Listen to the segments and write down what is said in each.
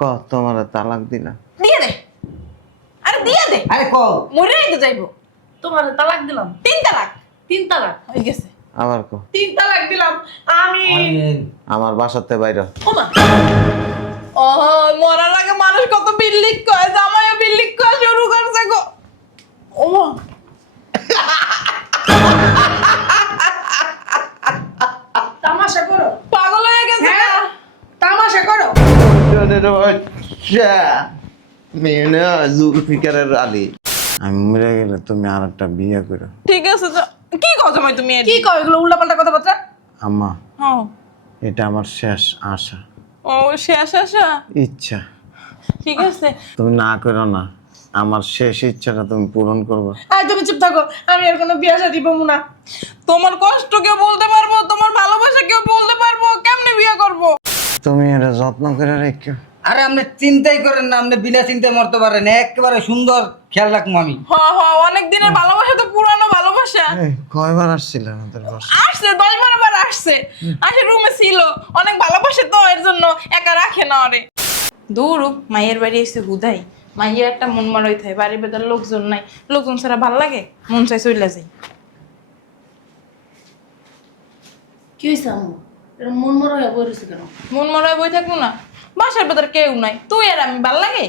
ক তোমার তালাক দিলা দিয়ে দে। আরে দিয়ে দে। আরে কও মরেই তো যাইবো। তোমার তালাক দিলাম। 3 তালাক। 3 তালাক হয়ে গেছে। আবার ক 3 তালাক দিলাম আমি। আমার বাসাতে বাইরে ওমা ও মরার আগে মানুষ কত বিল্লিক কয়, জামাইও বিল্লিক কয় শুরু করছে গো। ও তামাশা করো। পাগল হয়ে গেছে হ্যাঁ গা। তামাশা করো। মেয়ে জুলফিকারের আলী আমি মরে গেলে তুমি আর একটা বিয়ে করো ঠিক আছে তো কি কও জামাই তুমি কি কও এগুলো উল্টাপাল্টা কথাবার্তা? আম্মা হ্যাঁ এটা আমার শেষ আশা ও শেষ আশা। ইচ্ছা ঠিক আছে তুমি না করো না আমার শেষ ইচ্ছাটা তুমি পূরণ করবে আয় তুমি চুপ থাকো, আমি আর কোনো বিয়ে শাদী দিব না। তোমার কষ্ট কেউ বলতে পারবো, তোমার ভালোবাসা কেউ বলতে পারবো, কেমনে বিয়ে করব? তুমি এটা যত্ন করে রেখো আরে আপনি চিন্তাই করেন না, আপনি বিনা চিন্তায় মরতে পারেন, একেবারে সুন্দর খেয়াল রাখবো আমি। অনেক দিনের ভালোবাসা তো পুরানো ভালোবাসা। কয়বার আসছিল আমাদের বাসা আসছে 10-12 বার আসছে, আসে রুমে ছিল, অনেক ভালোবাসে তো এর জন্য একা রাখে না ওরে। দূর মায়ের বাড়ি এসে হুদাই, মাইয়া একটা মন মারাই থাকে, বাড়ির ভেতর লোকজন নাই, লোকজন ছাড়া ভাল লাগে, মন চাই চলে যাই। কি হইছে আম্মু? এরকম মন মরা হয়ে বইরেছে কেন? মন মারাই বই থাকবো না, বাসার ভেতর কেউ নাই, তুই আর আমি ভাল লাগে।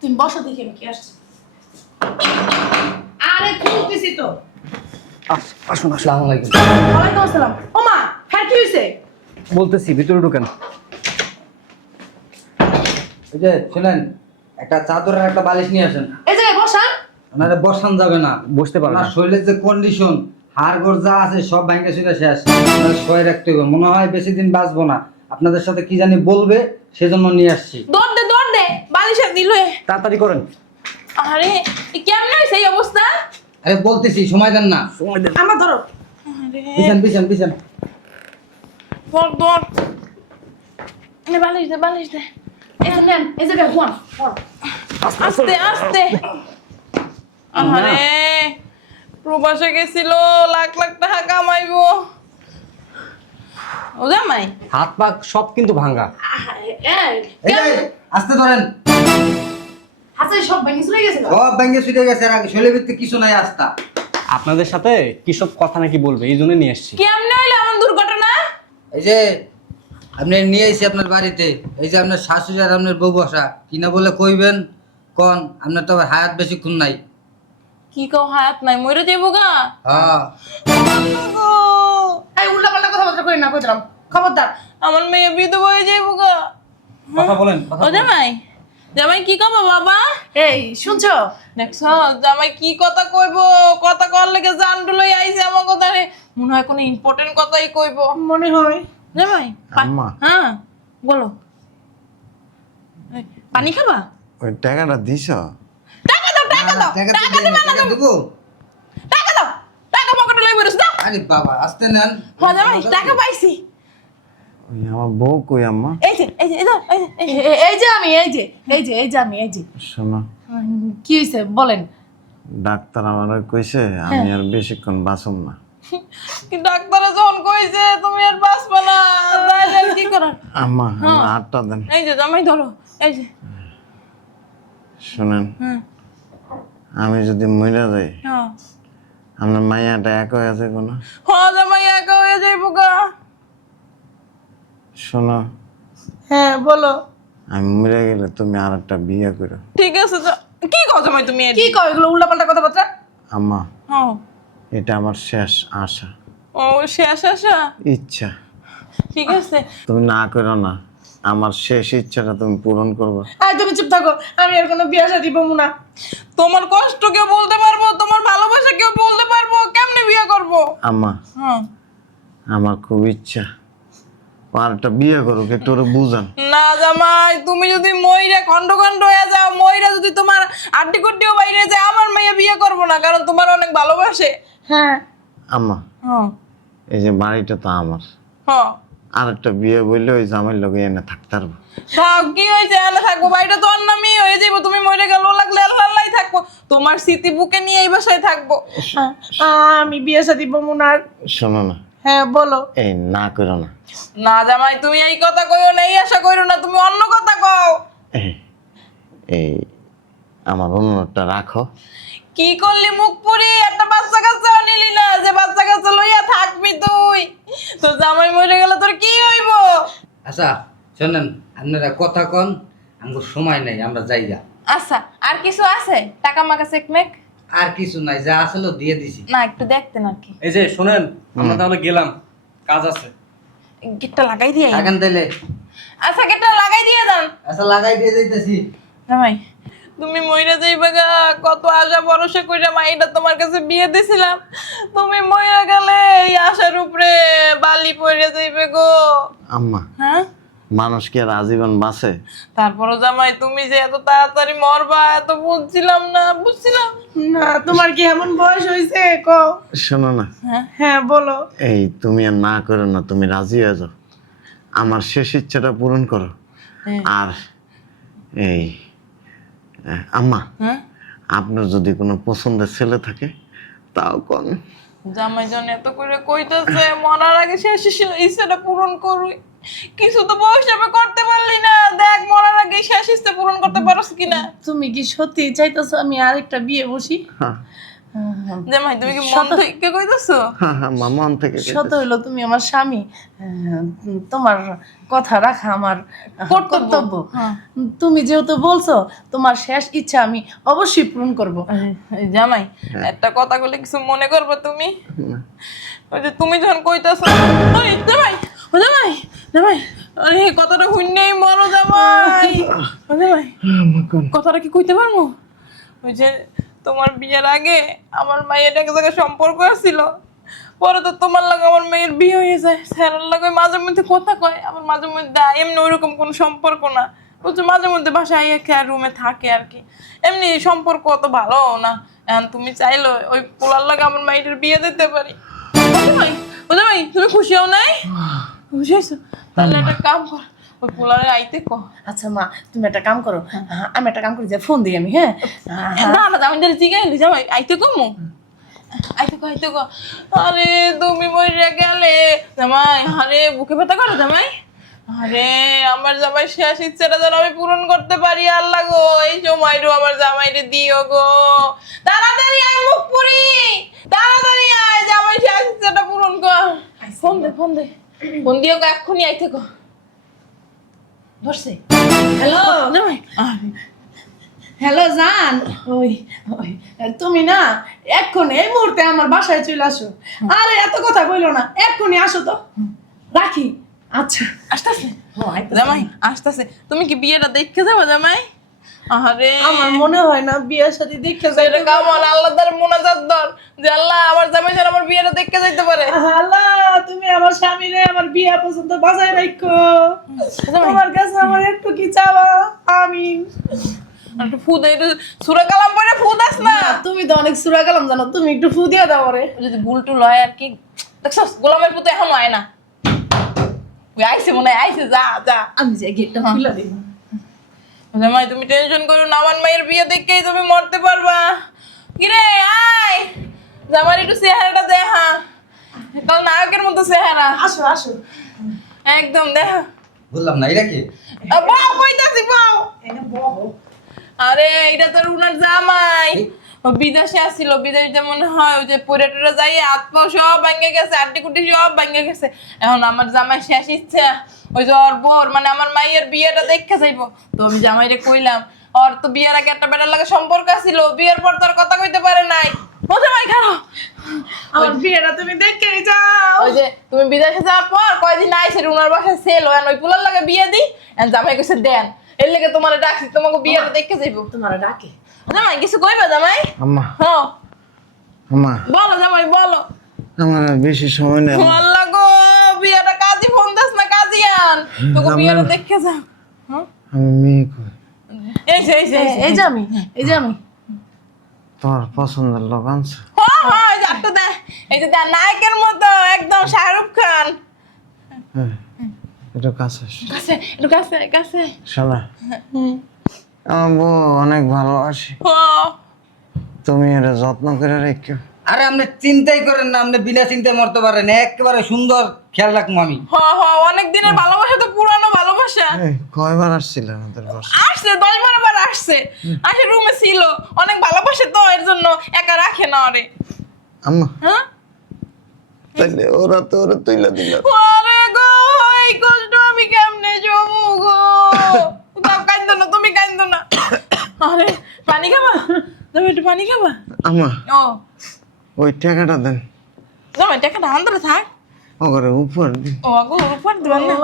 তুমি বসো দেখি আমি কি আসছে। আরে খুলতেছি তো। আসুন আসসালামু আলাইকুম। ওয়ালাইকুম আসসালাম। ওমা হ্যাঁ কি হইছে? বলতেছি ভিতরে ঢুকেন। এই যে শুনেন, একটা চাদর আর একটা বালিশ নিয়ে আসেন। এই জায়গায় বসান। আপনারা বসান যাবে না, বসতে পারবেন না। শরীরের যে কন্ডিশন, হাড়গোড় যা আছে সব ভাঙে চুরে শেষ। আপনারা সয় রাখতে হবে, মনে হয় বেশি দিন বাঁচবো না। আপনাদের সাথে কি জানি বলবে, সেজন্য নিয়ে আসছি। দৌড় দে বালিশের দিল। তাড়াতাড়ি করেন। আরে কেমনে হয়েছে এই অবস্থা? আরে বলতেছি, সময় দেন না। সময় দেন। আমার ধরো। বিছান বিছান বিছান। দৌড় বালিশ দে। এই যে নেন, এই জায়গায় ঘুমান। আস্তে আস্তে। আরে প্রবাসে গেছিল, লাখ লাখ টাকা কামাইবো। ও জামাই হাত পা সব কিন্তু ভাঙা। এই যে আস্তে ধরেন। হাতে সব ভেঙে চলে গেছে গো। সব ভেঙে ছুটে গেছে, আর শরীরের ভিতরে কিছু নাই আস্তা। আপনাদের সাথে কি সব কথা নাকি বলবে, এই জন্য নিয়ে এসেছি। কেমনে হইলো এমন দুর্ঘটনা? এই যে আপনি নিয়ে এসেছি আপনার বাড়িতে, এই যে আপনার শাশুড়ি আর আপনার বউ বসা, কি না বলে কইবেন কোন? আপনার তো আবার হায়াত বেশিক্ষণ নাই। কি কও হাত নাই, মরে যাইবো গা? হ্যাঁ এই উল্টাপাল্টা কথাবার্তা কই না, কইতাম খবরদার। আমার মেয়ে বিধবা হয়ে যাইবো গা। কথা বলেন। ও জামাই জামাই কি কব বাবা? এই শুনছো? দেখছো জামাই কি কথা কইবো, কথা কর লেগে জান ডুলই আইছে আমার কথা রে, মনে হয় কোনো ইম্পর্টেন্ট কথাই কইবো। মনে হয় জামাই আম্মা হ্যাঁ বলো। এই, পানি খাবা? ওই টাকাটা দিছ টাকা দাও টাকা দাও টাকা টাকা তো দাও দেন, টাকা দেবো। টাকা দাও, টাকা পকেটে লই বেরোস দাও। আরে বাবা আস্তে নেন। হ্যাঁ জামাই টাকা পাইছি। ওই আমার বউ কই আম্মা এই যে এই যে এই দাও, এই যে, এই যে। এই যে আমি এই যে শোনো কি হইছে বলেন? ডাক্তার আমার কইছে আমি আর বেশিক্ষণ বাঁচুম না কি ডাক্তারে যখন কইছে তুমি আর বাঁচবে না, তাইলে আর কি করার? আম্মা হ্যাঁ। আমার হাতটা দেন এই যে জামাই ধরো, এই যে শুনেন হ্যাঁ আমি যদি মরে যাই হ্যাঁ আপনার মাইয়াটা এক হয়ে আছে কোনো হ্যাঁ জামাই একা হয়ে যাইবো গা। শোনো হ্যাঁ বলো। আমি মরে গেলে তুমি আর একটা বিয়ে করো ঠিক আছে কি কও জামাই তুমি এটা? কি কও এগুলো উল্টাপাল্টা কথাবার্তা? আম্মা হ্যাঁ এটা আমার শেষ আশা ও শেষ আশা। ইচ্ছা ঠিক আছে তুমি না করো না আমার শেষ ইচ্ছাটা তুমি পূরণ করবে আয় তুমি চুপ থাকো, আমি আর কোনো বিয়ে শাদী দিব না। তোমার কষ্ট কেউ বলতে পারবো, তোমার ভালোবাসা কেউ বলতে পারবো, কেমনে বিয়ে করবো? আম্মা হ্যাঁ আমার খুব ইচ্ছা আর একটা বিয়ে করুক একটু ওরে বুঝান না জামাই, তুমি যদি ময়রা খন্ড খন্ড হয়ে যাও, ময়রা যদি তোমার আড্ডি কুড্ডিও বাইরে যায়, আমার মেয়ে বিয়ে করবো না, কারণ তোমার অনেক ভালোবাসে। হ্যাঁ আম্মা হ্যাঁ এই যে বাড়িটা তো আমার হ্যাঁ আর একটা বিয়ে বললে ওই জামাইয়ের লগে এনে থাকতে পারবো থাক, কি হয়েছে আল্লাহ থাকবো, বাড়িটা তো অন্নামি হয়ে যাবো, তুমি মরে গেল লাগলে আল্লাহ আল্লাহ থাকবো, তোমার স্মৃতি বুকে নিয়ে এই বাসায় থাকবো। আমি বিয়ে শাদী দিব না। আর শোনো না হ্যাঁ বলো। এই না করো না। না জামাই তুমি এই কথা কইও না, এই আশা কইরো না, তুমি অন্য কথা কও। এই এই আমার অনুরোধটা রাখো। কি করলি মুখ পুরি, একটা বাচ্চা কাচ্চা নিলি না যে বাচ্চা কাচ্চা লইয়া থাকবি তুই? তো জামাই মরে গেলে তোর কি হইব? আচ্ছা শোনেন, আপনারা কথা কন, আমার সময় নেই, আমরা যাইগা। আচ্ছা আর কিছু আছে? টাকা মাকা চেকমেক? আর কিছু নাই, যা আসলে দিয়ে দিছি। না একটু দেখতেন আর কি। এই যে শোনেন, আমরা তাহলে গেলাম, কাজ আছে। গেটটা লাগাই দিয়ে আই। থাকেন তাইলে। আচ্ছা গেটটা লাগাই দিয়ে যান। আচ্ছা লাগাই দিয়ে যাইতেছি। জামাই তুমি মইরা যাইবা গা, কত আশা ভরসা কইরা মাইটা তোমার কাছে বিয়ে দিছিলাম, তুমি মইরা গেলে এই আশার উপরে বালি পড়ে যাইবে গো। আম্মা, হ্যাঁ মানুষ কি আর আজীবন বাঁচে? তারপরও জামাই তুমি যে এত তাড়াতাড়ি মরবা এত বুঝছিলাম না, বুঝছিলাম না তোমার কি এমন বয়স হয়েছে কও? শোনো না, হ্যাঁ বলো। এই তুমি আর না করো না, তুমি রাজি হয়ে যাও, আমার শেষ ইচ্ছাটা পূরণ করো। আর এই আম্মা, হ্যাঁ আপনার যদি কোনো পছন্দের ছেলে থাকে তাও কোন। জামাই জন এত করে কইতেছে মরার আগে শেষ ইচ্ছাটা পূরণ করুই, কিছু তো বয়স যাবে করতে পারলি না, দেখ মরার আগে শেষ ইচ্ছা পূরণ করতে পারছ কিনা। তুমি কি সত্যি চাইতেছো আমি আরেকটা বিয়ে বসি? হ্যাঁ জামাই তুমি কি মন থেকে কইতেছো? হ্যাঁ হ্যাঁ, মামা থেকে সত হইলো তুমি আমার স্বামী, তোমার কথা রাখা আমার কর্তব্য। তুমি যেহেতু বলছো তোমার শেষ ইচ্ছা আমি অবশ্যই পূরণ করব। জামাই একটা কথা বলে কিছু মনে করবে তুমি? ওই যে তুমি যখন কইতাছো ওই জামাই, ও জামাই, জামাই আরে কথাটা শুননেই মরো জামাই। ও জামাই কথাটা কি কইতে পারবো? ওই যে তোমার বিয়ের আগে আমার মায়ের এক জায়গায় সম্পর্ক ছিল, পরে তো তোমার লাগে আমার মেয়ের বিয়ে হয়ে যায়, স্যারের লাগে মাঝে মধ্যে কথা কয়, আমার মাঝে মধ্যে এমনি ওইরকম কোনো সম্পর্ক না, বুঝছো, মাঝে মধ্যে বাসায় রুমে থাকে আর কি, এমনি সম্পর্ক অত ভালো না। এখন তুমি চাইলো ওই পোলার লাগে আমার মায়ের বিয়ে দিতে পারি। ও জামাই তুমি খুশি হও নাই? খুশি হয়েছো? তাহলে একটা কাম কর, ওই পোলারে আইতে কো। আচ্ছা মা তুমি একটা কাম করো, আমি একটা কাম করি যে ফোন দিই আমি। হ্যাঁ না না জামাই ধরে জিগাইলি জামাই আইতে কমু, আইতে কো আইতে কো। আরে তুমি মরে গেলে জামাই, আরে বুকে ব্যথা করে জামাই, আরে আমার জামাই শেষ ইচ্ছাটা যেন আমি পূরণ করতে পারি। আল্লাহ গো এই সময়টু আমার জামাইরে দিও গো, তাড়াতাড়ি আয় মুখ পুরি, তাড়াতাড়ি আয় জামাই শেষ ইচ্ছাটা পূরণ কর। ফোন দে ফোন দে, ফোন দিও গো, এক্ষুনি আইতে কো। ধরছে? হ্যালো জামাই হ্যালো জান, ওই ওই তুমি না এক্ষুনি এই মুহূর্তে আমার বাসায় চলে আসো। আরে এত কথা কইলো না, এক্ষুনি আসো তো, রাখি। আচ্ছা আসতেছে জামাই আসতেছে। তুমি কি বিয়েটা দেখতে যাবে জামাই? আরে আমার মনে হয় না বিয়ের সাথে দেখতে এটা যাইতে কেমন আল্লাহ তার মোনাজাত দর যে আল্লাহ আমার জামাই যেন আমার বিয়েটা দেখতে যাইতে পারে। আল্লাহ তুমি আমার স্বামীরে আমার বিয়ে পর্যন্ত বাঁচায় রাখো। তোমার কাছে আমার একটু কি চাওয়া? আমিন। একটু ফু দে, একটু সূরা কালাম পড়ে ফু দাস না। তুমি তো অনেক সুরা কালাম জানো, তুমি একটু ফু দিয়ে দাও রে। যদি ভুল টুল হয় আর কি, দেখছস গোলামের পুতো এখনো আয় না, ওই আইছে মনে হয় আইছে, যা যা। আমি যে গেটটা খুলে দিব। জামাই তুমি টেনশন করো না, আমার মায়ের বিয়ে দেখেই তুমি মরতে পারবা। কিরে আয় জামাই একটু চেহারাটা দেখা, কাল নায়কের মতো চেহারা, আসো আসো। একদম দেখা। বললাম না এটা কি? বাও কইতাছি বাও। এনে বহো। আরে এটা তো উনার জামাই, ও বিদেশে আসছিল, বিদেশে মনে হয় ওই যে পরেটরা যাই হাত পাও সব ভাঙে গেছে, আড্ডি কুটি সব ভাঙে গেছে। এখন আমার জামাই শেষ ইচ্ছা ওই যে ওর বোর মানে আমার মাইয়ের বিয়েটা দেখতে যাইবো। তো আমি জামাইরে কইলাম ওর তো বিয়ের আগে একটা বেটার লাগে সম্পর্ক ছিল, বিয়ের পর তোর কথা কইতে পারে নাই। ও জামাই খারো, আমার বিয়েটা তুমি দেখেই যাও। ওই যে তুমি বিদেশে যাওয়ার পর কয়দিন আইসে উনার বাসায় সেল হয়, ওই পুলার লাগে বিয়ে দিই, জামাই কইছে দেন, এর লেগে তোমার ডাকছি, তোমাকে বিয়েটা দেখতে যাইবো। তোমার ডাকে জামাই কিছু কইবা জামাই? আম্মা, হ্যাঁ আম্মা বলো জামাই বলো। আমার আর বেশি সময় নেই। আল্লাহ গো বিয়েটা কাজী ফোন দাস না, কাজী আন তোকে বিয়েটা দেখে যা। আমি মেয়ে কই? এই যে এই যে এই যে আমি, এই যে আমি। তোমার পছন্দের লোক আনছে? হ্যাঁ হ্যাঁ এই যে একটা দে, এই যে দেখ নায়কের মতো একদম শাহরুখ খান। হ্যাঁ, একটু কাছে আসো। কাছে একটু কাছে কাছে। শোনা, আমার বউ অনেক ভালোবাসি, হ্যাঁ তুমি এটা যত্ন করে রেখো। আরে আপনি চিন্তাই করেন না, আপনি বিনা চিন্তায় মরতে পারেন, একেবারে সুন্দর খেয়াল রাখবো আমি। হ হ অনেক দিনের ভালোবাসা তো পুরানো ভালোবাসা। এই কয়বার আসছিল আমাদের বাসা? আসছে 10-12 বার আসছে, আসে রুমে ছিল, অনেক ভালোবাসে তো এর জন্য একা রাখে না ওরে। আম্মা হ্যাঁ তাইলে ওরা তো ওরা তুইলা দিল। আরে গো এই কষ্ট আমি কেমনে জমু গো। দাও কান্দো না, তুমি কান্দো না। আরে পানি খাবা? তুমি একটু পানি খাবা? আম্মা ও ওই টাকাটা দেন, তোমার টাকাটা আনতে থাক। ওরে উপর দিন। ও গো উপর দিবেন না।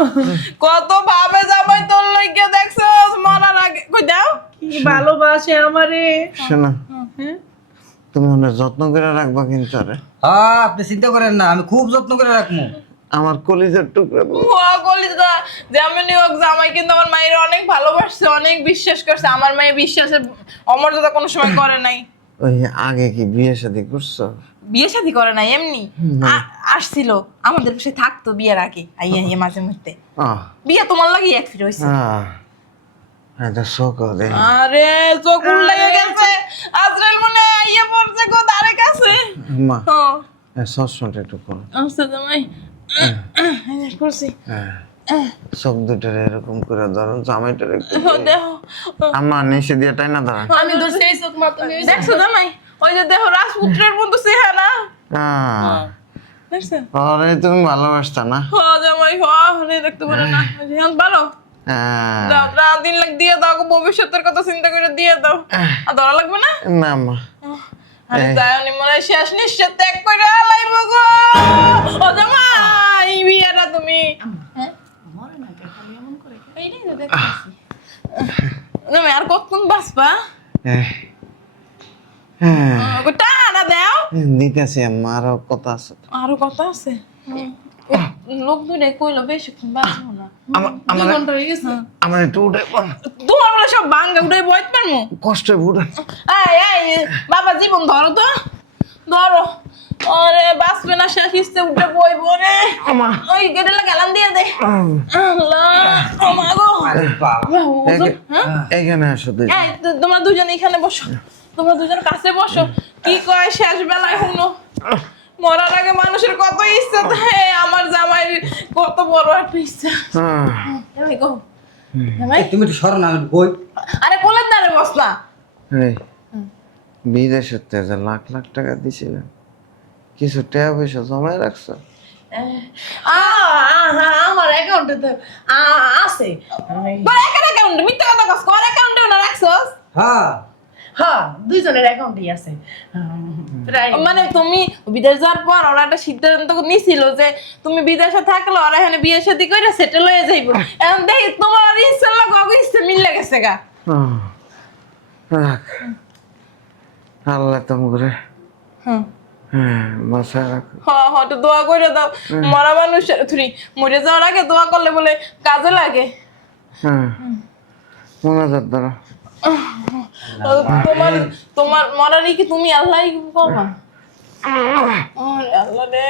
কত ভাবে যাবাই তোর লইগে দেখছস মরার আগে। কই দাও। কি ভালোবাসে আমারে। শোনো হ্যাঁ তুমি অনেক যত্ন করে রাখবা কিন্তু আরে হ্যাঁ আপনি চিন্তা করেন না, আমি খুব যত্ন করে রাখবো। আমার কলিজার টুকরা বউ। ও কলিজা যেমনই হোক জামাই কিন্তু আমার মায়ের অনেক ভালোবাসছে, অনেক বিশ্বাস করছে। আমার মায়ের বিশ্বাসের অমর্যাদা কোনো সময় করে নাই। ওই আগে কি বিয়ে শাদী করছো? বিয়ে শাদী করে নাই, এমনি আসছিল আমাদের পাশে থাকতো বিয়ের আগে, আইয়া মাঝে মধ্যে। আহ বিয়ে তোমার লাগি এক ফিরে হইছে। এটা শোক দে। আরে চকুল লেগে গেছে, আজরাইল মনে হয় আইয়া পড়ছে গো দাঁড়ে কাছে। আম্মা ও সসটা একটু কর। আচ্ছা জামাই করছি। চোখ দুটার এরকম করে ধরো, জামাইটার একটু দেখো আম্মা নিচে দিয়ে টাইনা দাঁড়ান। আমি তো সেই চোখ মা তুমি দেখছো জামাই, ওই যে দেখো রাজপুত্রের মতো চেহারা। দেখছো আরে তুমি ভালোবাসতা না? হ জামাই হ দেখতে পারে না ভালো। দাও রাত দিন লাগ দিয়ে দাও গো, ভবিষ্যতের কথা চিন্তা করে দিয়ে দাও। আর ধরা লাগবে না? না আম্মা আরে যায়নি মনে হয় শেষ নিঃশ্বাস ত্যাগ করে লাইব গো। ও জামাই বিয়াটা তুমি হ্যাঁ মরে না কেন এমন করে? এইটাই তো দেখতেছি। জামাই আর কতক্ষণ বাঁচবা? টানা দাও। দিতেছি আম্মা, আরো কথা আছে। আরো কথা আছে? লোক দুটাই কইলো বেশিক্ষণ বাঁচবো না। দুই ঘন্টা হয়ে গেছে। আমার একটু উঠে তোমার বলে সব ভাঙ্গা উঠে বইতে পারবো? কষ্ট উঠে। বাবা জীবন ধরো তো, ধরো। আরে বাঁচবে না, শেষ ইচ্ছে উঠে বইবো রে। ওই গেটে গেলাম দিয়ে দে। আল্লাহ ও মা গো। আরে বাবা, এখানে আসো তুই। এই, তোমরা দুজন এখানে বসো, তোমরা দুজন কাছে বসো। কি কয় শেষ বেলায় শুনো, মরার আগে মানুষের কত ইচ্ছা থাকে, আমার জামাইয়ের কত বড় একটা ইচ্ছা। জামাই গো, জামাই তুমি একটু সরো না, আমি বই। আরে কোলের দাঁড়ে বসলা। এই বিদেশের থেকে লাখ লাখ টাকা দিছিলেন, কিছু টাকা পয়সা জমায় রাখছো? আমার অ্যাকাউন্টে তো আছে। এখানে অ্যাকাউন্ট মিথ্যা কথা কস, কোন অ্যাকাউন্টে না রাখছস? হ্যাঁ হ্যাঁ দুইজনের অ্যাকাউন্টই আছে। প্রায় মানে তুমি বিদেশ যাওয়ার পর ওরা একটা সিদ্ধান্ত নিছিল যে তুমি বিদেশে থাকলে ওরা এখানে বিয়ে শাদী করে সেটেল হয়ে যাইবো। এখন দেখি তোমার ইচ্ছা লাগো ইচ্ছা মিলে গেছে গা। রাখ, আল্লাহ তুমি করে হুম বাসায় রাখো। হ্যাঁ তো দোয়া করে দাও। মরা মানুষ তুমি মরে যাওয়ার আগে দোয়া করলে বলে কাজে লাগে। মোনাজাত ধরো। তোমার তোমার মরারই কি তুমি আল্লাহ বাবা? আল্লাহ রে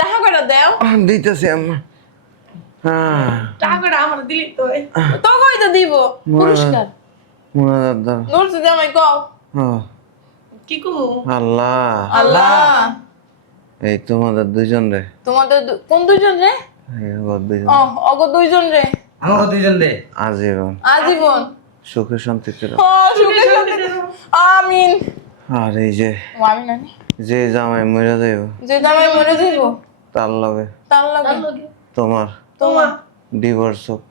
টাকা করে দাও। দিতেছি আম্মা। টাকাটা আমার দিলি তো তো কই তো দিব পুরস্কার। মোনাজাত ধরো। নড়ছে জামাই কও কি কো? আল্লাহ আল্লাহ এই তোমাদের দুইজন রে, তোমাদের কোন দুইজন রে? দুইজন অগ দুইজন রে আমার দুইজন দে আজীবন আজীবন সুখে শান্তিতে রাখো। সুখে শান্তিতে আমিন। আর এই যে আমিন নানি যে জামাই মরে যাইব যে জামাই মরে যাইব তার লগে তার লাগে তোমার তোমার ডিভোর্স হোক।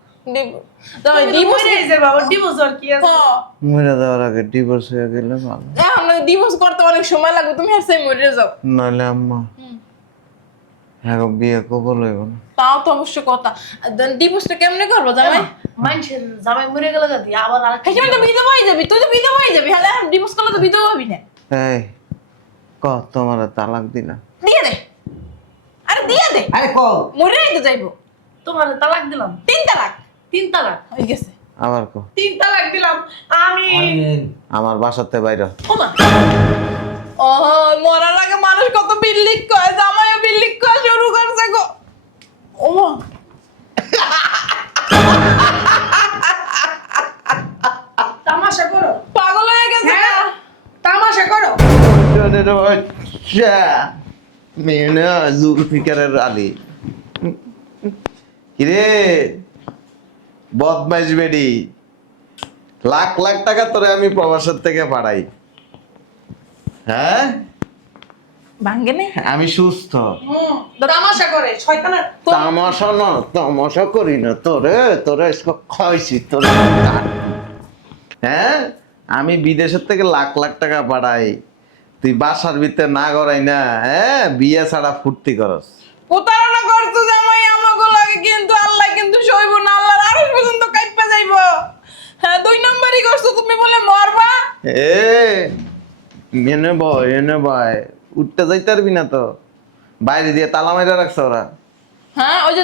তবে ডিভোর্স হয়েছে বাবা, ডিভোর্স আর কি আছে? মরে যাওয়ার আগে ডিভোর্স হয়ে গেলে ভালো, এখন ডিভোর্স করতে অনেক সময় লাগবে, তুমি আর সেই মরে যাও। নাহলে আম্মা হ্যাঁ বিয়ে কবল হইব না। তাও তো অবশ্য কথা। ডিভোর্সটা কেমনে করবো জামাই? মানুষের জামাই মরে গেল যদি আবার আর সেখানে তো বিধবা হয়ে যাবি, তুই তো বিধবা হয়ে যাবি। হলে ডিভোর্স করলে তো বিধবা হবি না। এই ক তোমার তালাক দিলাম, দিয়ে দে, আরে দিয়ে দে। আরে কও মরেই তো যাইবো। তোমার তালাক দিলাম। 3 তালাক 3 তালাক হয়ে গেছে। আবার ক 3 তালাক দিলাম আমি। আমার বাসাতে বাইরে। ওমা ও মরার আগে মানুষ কত বিল্লিক কয়, জামাইও বিল্লিক কয় শুরু করছে গো। ও তামাশা করো, পাগল হয়ে গেছে। হ্যাঁ তামাশা করো। রে বাচ্চা মেয়ে না জুলফিকারের আলী কিরে বদমাইশ বেডি লাখ লাখ টাকা তোরে আমি প্রবাসের থেকে পাঠাই হ্যাঁ ভাঙ্গে নে আমি সুস্থ তামাশা করে শয়তানের তামাশা না তামাশা করি না তোরে তোরে খাইছি তোরে হ্যাঁ আমি বিদেশের থেকে লাখ লাখ টাকা পাঠাই তুই বাসার ভিতরে না গড়াই না হ্যাঁ বিয়ে ছাড়া ফুর্তি করস প্রতারণা করছো জামাই আমাকে লাগে কিন্তু আল্লাহ কিন্তু সইব না আল্লাহর আরশ পর্যন্ত কাইপা যাইবো হ্যাঁ 2 নম্বরই করছো তুমি বলে মরবা এ এনে ভয় উঠতে যাইতে পারবি না তো বাইরে দিয়ে তালা মাইরা রাখছে ওরা হ্যাঁ ওই যে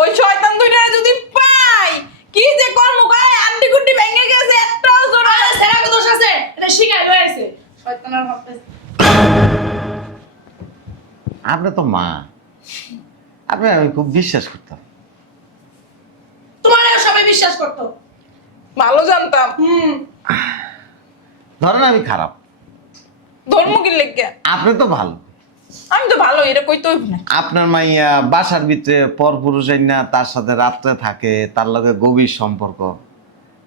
ওই শয়তান দুইটারে যদি পাই কি যে কর্ম করে আন্টি গুন্ডি ভেঙে গেছে একটাও জোর আরে সেরা দোষ আছে এটা শিখাই লইছে শয়তানের ভাবতে আপনি তো মা আপনি আমি খুব বিশ্বাস করতাম তোমার সবাই বিশ্বাস করতো ভালো জানতাম ধরেন আমি খারাপ ধর্ম কি লেগে আপনি তো ভালো আমি তো ভালো এটা কইতে হইব না আপনার মাইয়া বাসার ভিতরে পরপুরুষ না তার সাথে রাত্রে থাকে তার লগে গভীর সম্পর্ক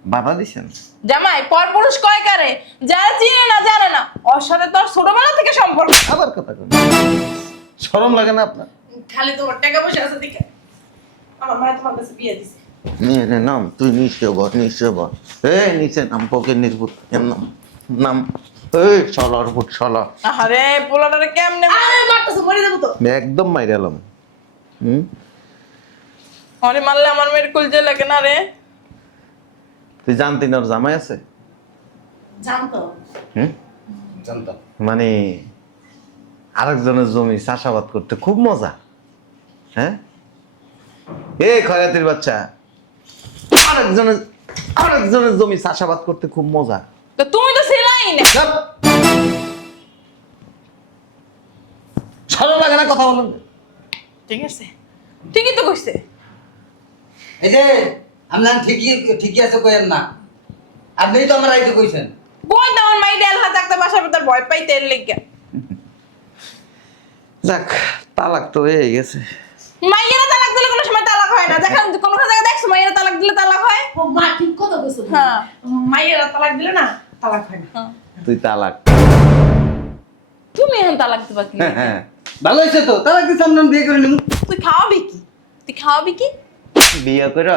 বাধা দিছেন জামাই পরপুরুষ কয় কারে যারা চিনে না জানে না ওর সাথে তো আর ছোটবেলা থেকে সম্পর্ক আবার কথা কই শরম লাগে না আপনার খালি তোমার টাকা পয়সা আছে দিকে আমার মা তোমার কাছে বিয়ে দিছে মেয়ের নাম তুই নিশ্চয় বল নিচে নাম পকে নির্বুত নাম নাম এই চলার বুট চলা আরে পোলাটারে কেমনে আরে মারতেছ মরে যাবো তো একদম মাইরালাম আরে মারলে আমার মেয়ের কুলজে লাগে না রে তুই জানতি না ওর জামাই আছে জানতো জানতাম মানে আরেকজনের জমি চাষাবাদ করতে খুব মজা হ্যাঁ এই খয়রাতির বাচ্চা আরেকজনের জমি চাষাবাদ করতে খুব মজা তো তুমি তো ছিলাই না চাপ। শরম লাগে না কথা বলেন ঠিক আছে ঠিকই তো কইছে এই যে আপনার ঠিকই আছে কইেন না আপনিই তো আমার আইতে কইছেন কই তো আমার মাই ডেল হাত একটা বাসার ভিতর ভয় পাইতে এর লেগে যাক তালাক তো হয়ে গেছে মাইয়েরা তালাক দিলে কোনো সময় তালাক হয় না দেখেন কোনো জায়গায় দেখছো মাইয়েরা তালাক দিলে তালাক হয় ও মা ঠিক কথা কইছো হ্যাঁ। মাইয়েরা তালাক দিলে না তালাক হয় না তুই তালাক তুমি এখন তালাক দিবা কি হ্যাঁ ভালো হয়েছে তো তাহলে কি সামনে বিয়ে করে নিব তুই খাওয়াবি কি তুই খাওয়াবি কি বিয়ে করে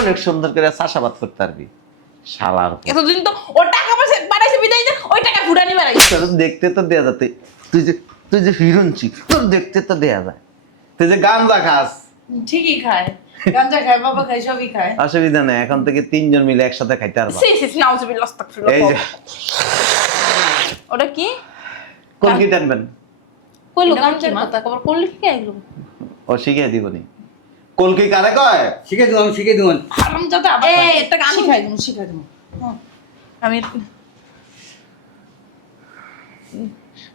অনেক সুন্দর করে চাষাবাদ করতে পারবি শালার এতদিন তো ও টাকা পয়সা বাড়াইছে বিদায় যে ওই টাকা ফুটানি বাড়াইছে তোর দেখতে তো দেয়া যায় তুই যে হিরোঞ্চি তোর দেখতে তো দেয়া যায় তুই যে গাঞ্জা খাস ঠিকই খায় গাঞ্জা খায় বাবা খায় সবই খায় অসুবিধা নেই এখন থেকে 3 জন মিলে একসাথে খাইতে পারবা সি সি নাউজুবিল্লাহ আস্তাগফিরুল্লাহ এই যে ওটা কি কোন কি টানবেন কইলো গামছার কথা কবার করলি কি এগুলো ও শিখিয়ে দিবনি কলকি কারে কয় শিখে দেবো আমি শিখে দেবো হারাম যাতে আবার এই একটা গান শিখাই দেবো আমি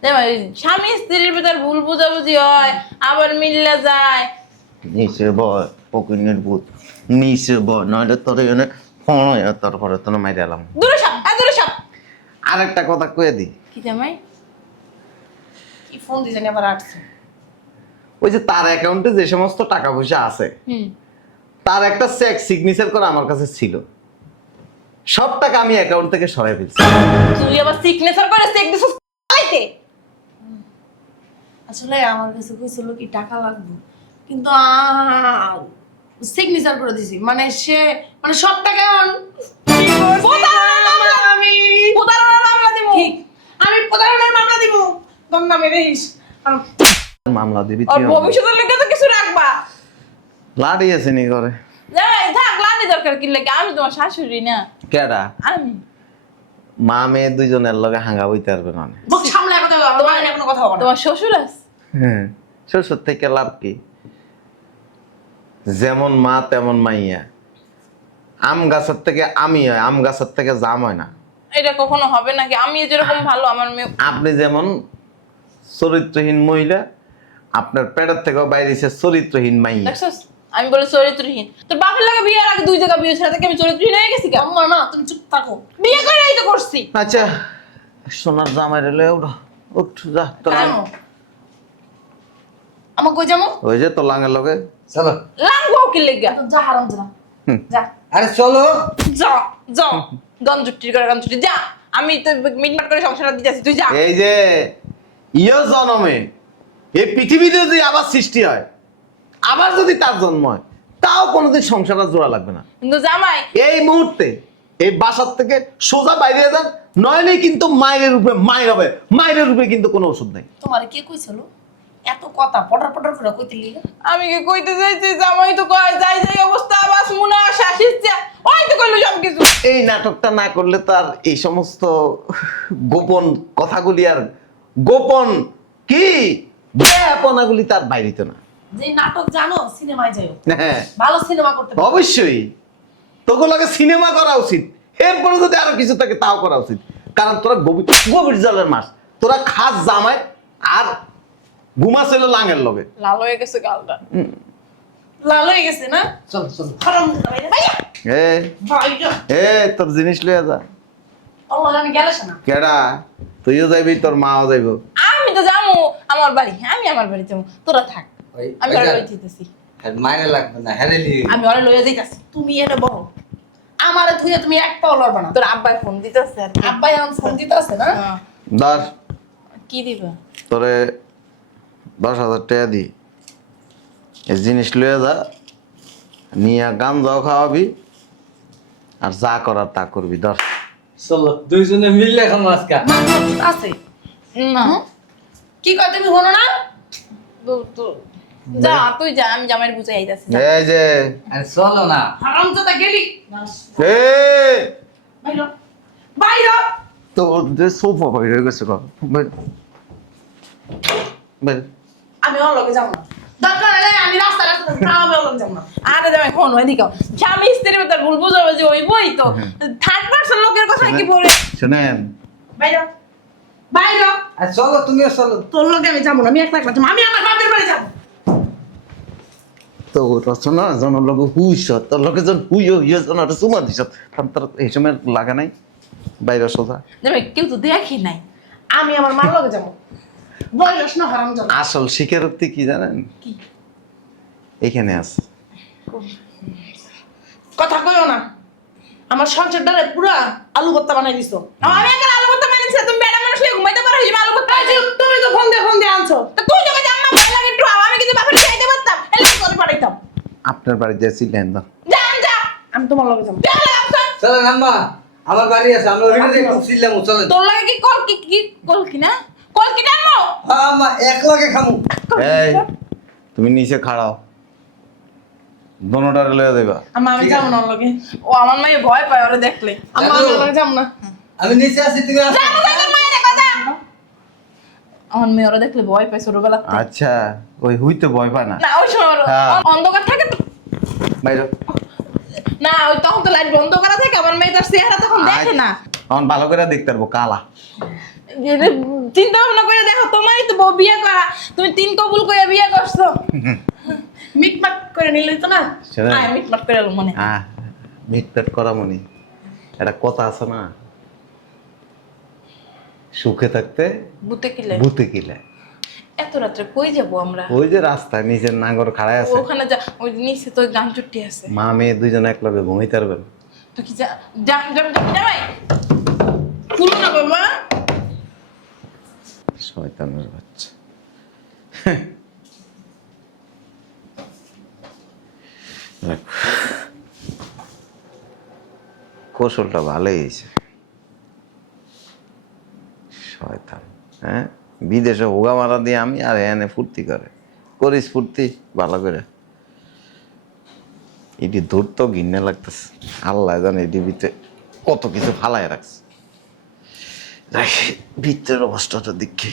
দেখো স্বামী স্ত্রীর ভিতর ভুল বুঝাবুঝি হয় আবার মিললে যায় নিচে বয় পকিনের ভূত নিচে বয় নইলে তোর এনে ফোন তারপরে তোর মাইরে এলাম দূরে সব দূরে সব আরেকটা কথা কয়ে দি কি জামাই কি ফোন দিয়ে জানি আবার আসছে ওই যে তার অ্যাকাউন্টে যে সমস্ত টাকা পয়সা আছে তার একটা চেক সিগনেচার করা আমার কাছে ছিল সব টাকা আমি অ্যাকাউন্ট থেকে সরাই ফেলছি তুই আবার সিগনেচার করে চেক দিছিস আইতে আসলে আমার কাছে কইছিল কি টাকা লাগবে কিন্তু সিগনেচার করে দিছি মানে সে মানে সব টাকা আমি প্রতারণার মামলা দিব ঠিক আমি প্রতারণার মামলা দিব গঙ্গা মেরেহিস মামলা দিবি আর তুই ভবিষ্যতের লেগে তো কিছু রাখবা লাড়িয়েছে নি করে যাই থাক লানি দরকার কি লাগে আমি তোমার শাশুড়ি না কেডা আমি মা মেয়ে দুইজনের লগে হাঙ্গা হইতে পারবে না মুখ সামলে কথা বলো তোমার নিয়ে কোনো কথা হবে না তোমার শ্বশুর আছে হ্যাঁ শ্বশুর থেকে লাভ কি যেমন মা তেমন মাইয়া আম গাছের থেকে আমি হয় আম গাছের থেকে জাম হয় না এটা কখনো হবে নাকি আমি যেরকম ভালো আমার মেয়ে আপনি যেমন চরিত্রহীন মহিলা আপনার পেটের থেকেও বাইরেছে চরিত্রহীন মাইয়া দেখছস আমি বলে চরিত্রহীন তোর বাপের লাগে বিয়ের আগে 2 জায়গা বিয়ে ছাড়া থেকে আমি চরিত্রহীন হয়ে গেছি আম্মা না তুমি চুপ থাকো বিয়ে করেই তো করছি আচ্ছা সোনার জামাই রেলে ওরা উঠ যা তোর কেন? আমার কই যাবো? ওই যে তোর লাঙের লগে চলো লাগবো কি লেগা তো যা হারাম যা। যা আরে চলো যা যা গঞ্জুটি করে গঞ্জুটি যা আমি তো মিটমাট করে সংসার দিতেছি তুই যা এই যে ইয় জন্মে এই পৃথিবীতে যদি আবার সৃষ্টি হয় আবার যদি তার জন্ম হয় তাও কোনোদিন সংসার আর জোড়া লাগবে না কিন্তু জামাই এই মুহূর্তে এই বাসার থেকে সোজা বাইরে যান নইলে কিন্তু মায়ের রূপে মায়ের হবে মায়ের রূপে কিন্তু কোনো ওষুধ নেই তোমারে কে কইছিল? এত কথা পটার পটার করে কইতে লিগা? আমি কি কইতে চাইছি জামাই তো কয় যাই যাই অবস্থা বাস মনে আসে আসিচ্ছে ওই তো কইলো সব কিছু এই নাটকটা না করলে তার এই সমস্ত গোপন কথাগুলি আর গোপন কি ব্যাপনাগুলি তার বাইরিত না যে নাটক জানো সিনেমায় যাও। হ্যাঁ ভালো সিনেমা করতে পারো। অবশ্যই তোকে লাগে সিনেমা করা উচিত এরপরে যদি আরো কিছু থাকে তাও করা উচিত কারণ তোরা গভীর গভীর জলের মাছ তোরা খাস জামাই আর ঘুমা ছিল লাঙের লগে লাল হয়ে গেছে গালটা লাল হয়ে গেছে না? চলো চলো হারাম বাইরে ভাইয়া এ ভাইয়া এ তোর জিনিস লইয়া যা আল্লাহ আমি গেলাস না। কেডা তুইও যাইবি তোর মাও যাইব আমি তো যাবো আমার বাড়ি আমি আমার বাড়ি যাবো তোরা থাক আমি ওর বাড়ি যেতেছি মাইনে লাগবে না হেরেলি আমি ওরা লইয়া যাইতাছি তুমি এনে বহ আমারে ধুয়ে তুমি এক পাও লড়বা না। তোর আব্বাই ফোন দিতেছে আর কি। আব্বাই এখন ফোন দিতে আছে না? হ্যাঁ। ধর কি দিবা তোরে 10,000 টাকা দি এই জিনিস লইয়া যা নিয়া গান যাও খাওয়াবি আর যা করার তা করবি ধর চলো দুইজনে মিললে এখন আজকে আছে না কি কয় তুমি হনো না? যা তুই যা আমি জামাইয়ের বুঝে আইতাছি এই যে আরে চলো না হারাম জাদা গেলি এ বাইরে বাইরে তো যে সোফা বাইরে গেছে কর বাইরে বাইরে আমি ওর লগে যাব না দরকার হলে আমি রাস্তা রাস্তা আমি ওর লগে যাব না। আরে জামাই ফোন হয়ে দিকাও স্বামী স্ত্রীর ভিতর ভুল বুঝাবুঝি হইবই তো থার্ড পার্সন লোকের কথা কি বলে শুনেন বাইরে বাইরে আর চলো তুমিও চলো তোর লগে আমি যাব না আমি একলা একলা যাবো আমি আমার বাপের বাড়ি যাব তো রচনা জন লগে হুইস তোর লগে জন হুইও ইয়ে জন আর সুমা দিছ তার এই সময় লাগা নাই বাইরে সোজা জামাই কেউ তো দেখি নাই আমি আমার মার লগে যাব বয়স না হারাম জাদা আসল স্বীকারোক্তি কি জানেন কি এখানে আছে কথা কইও না আমার সংসারটারে পুরা আলু ভর্তা বানাই দিছো আমি একটা আলু ভর্তা বানিয়েছি তুমি বেড়া মানুষ হয়ে ঘুমাইতে পারো এই আলু ভর্তা তুমি তো ফোন দিয়ে আনছো তা তুই যখন আম্মা ভালো লাগে একটু আমি কিন্তু বাপের খাইতে পারতাম এলে করে পাঠাইতাম আপনার বাড়ি যাচ্ছি লেন দাও যা যা আমি তোমার লগে যাব যা লাগছে চলো আম্মা আমার বাড়ি আছে আমরা ওখানে যে খুব ছিলাম চলো তোর লাগে কি কল কি কল কি না কল কি জানো আম্মা এক লগে খামু এই তুমি নিচে খাড়াও দোনোটারে লইয়া দেবা আমি যাব না ওর লগে ও আমার মায়ে ভয় পায় ওরে দেখলে আমি ওর লগে যাব না আমি নিচে আছি তুমি আসো আমার মেয়ে ওরা দেখলে ভয় পায় ছোটবেলা আচ্ছা ওই হুইতে ভয় পায় না না ওই সময় হ্যাঁ। অন্ধকার থাকে তো বাইরে না ওই তখন তো লাইট বন্ধ করা থাকে আমার মেয়ে তার চেহারা তখন দেখে না তখন ভালো করে দেখতে পারবো কালা এটা চিন্তা ভাবনা করে দেখো তোমারই তো বউ বিয়ে করা তুমি 3 কবুল করে বিয়ে করছো মিটমাট করে নিলেই তো না শোনেন। আয় মিটমাট করে এলো মনে হ্যাঁ মিটপেট করা মনি একটা কথা আছে না সুখে থাকতে বুতে কিলে ভূতে কিলে এত রাত্রে কই যাবো আমরা ওই যে রাস্তায় নিচের নাঙ্গর খাড়ায় আছে ওখানে যা ওই নিচে তো গান চুট্টি আছে মা মেয়ে দুইজন একলগে ঘুমাইতে পারবেন তুই কি যা জাম জাম জাম জামাই খুলো না বাবা শয়তানের বাচ্চা দেখ, কৌশলটা ভালোই হয়েছে শয়তান হ্যাঁ বিদেশে হোগা মারা দিয়ে আমি আর এনে ফুর্তি করিস ফুর্তি ভালো করে এটি ধরতেও ঘিন্নে লাগতেছে আল্লাহ জানে এটি ভিতরে কত কিছু ফালায় রাখছে ভিতরের অবস্থাটা দেখি